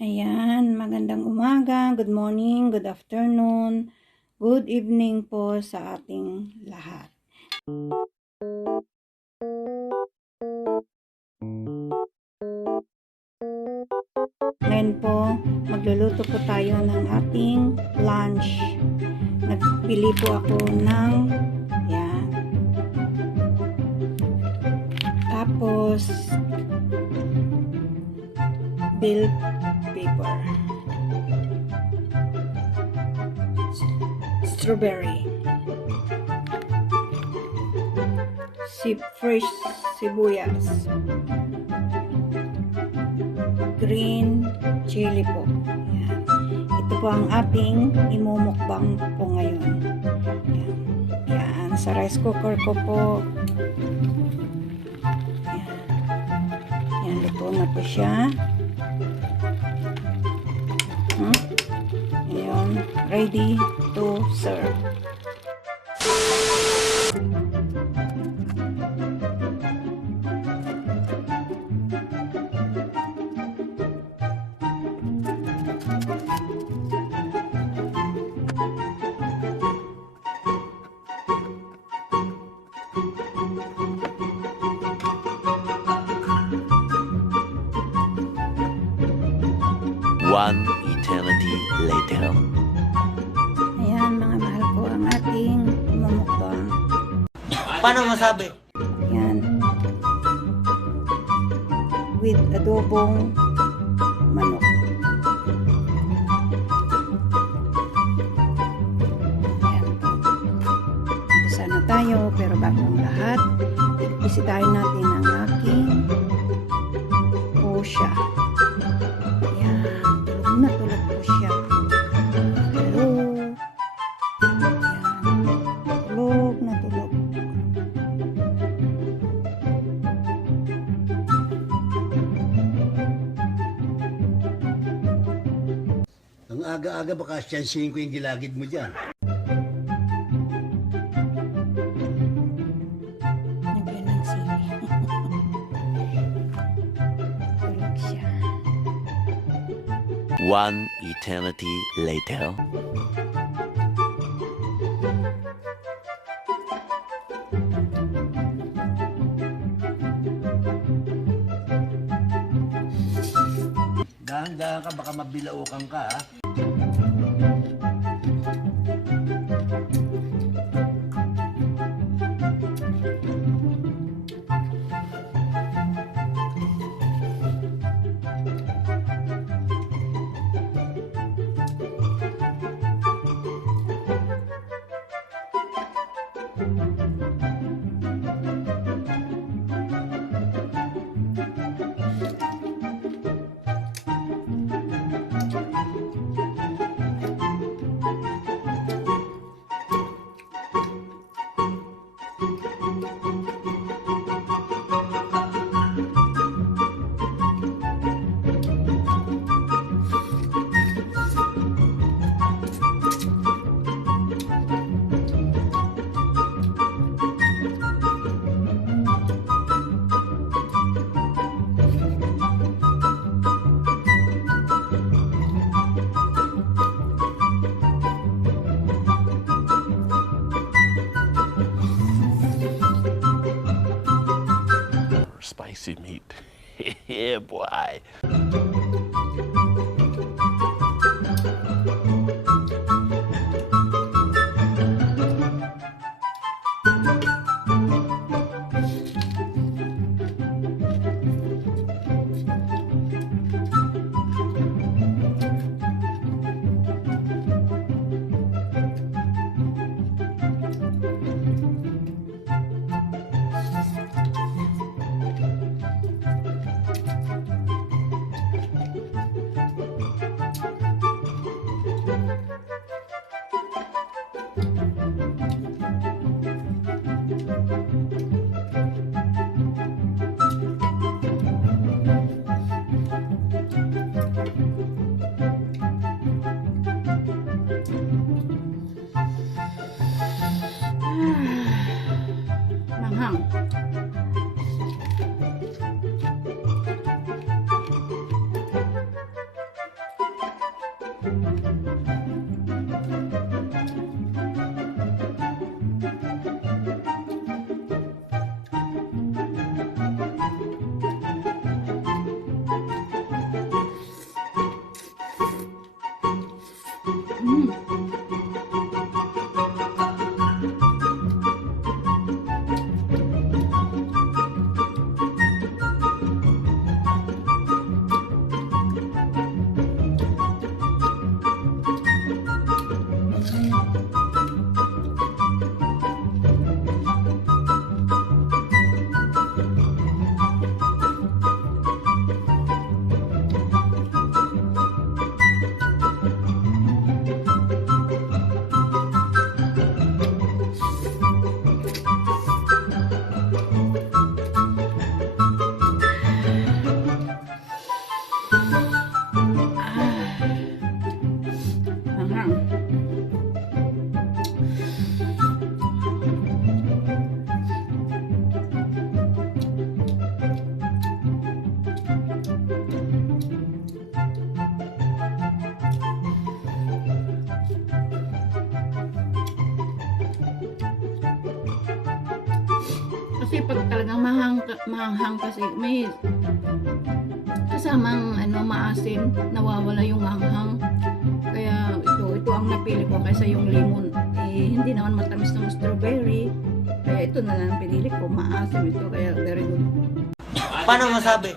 Ayan, magandang umaga, good morning, good afternoon, good evening po sa ating lahat. Ngayon po, magluluto po tayo ng ating lunch. Nagbili po ako ng, yan. Tapos, bell pepper. Strawberry. Fresh sibuyas. Green chili po. Yan. Ito po ang ating imumukbang po ngayon. Yan. Yan. Sa rice cooker ko po. Yan. Yan. Luto na po siya. Ayan. Ready to serve. One eternity later. Ayan, mga mahal ko, ang ating imumukbang. Paano masabi? Yan. With adobong manok. Ayan po. Umpisa na tayo, pero bago ang lahat, bisitahin natin ang aking pusya. Ayan. Tulog na tulog po siya. Hello. Ayan. Tulog na tulog. Ang aga-aga baka siyansihin ko yung gilagid mo dyan. Nagyan ng sili. Tulog siya. One eternity later. Dahan-dahan ka, baka mabilaukan ka, ha? Spicy meat. Yeah, boy. Kasi pag talagang mahanghang kasi may kasamang maasim, nawawala yung hanghang. Kaya ito ang napili ko kaysa yung lemon. Hindi naman matamis ng strawberry. Kaya ito na lang pinili ko, maasim ito, kaya very good. Paano masabi?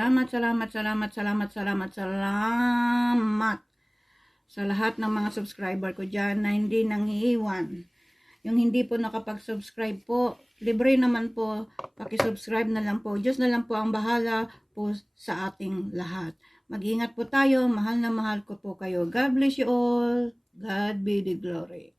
salamat sa lahat ng mga subscriber ko dyan na hindi nangiiwan. Yung hindi po nakapag-subscribe po, libre naman po, paki-subscribe na lang po. Diyos na lang po ang bahala po sa ating lahat. Mag-ingat po tayo, mahal na mahal ko po kayo. God bless you all. God be the glory.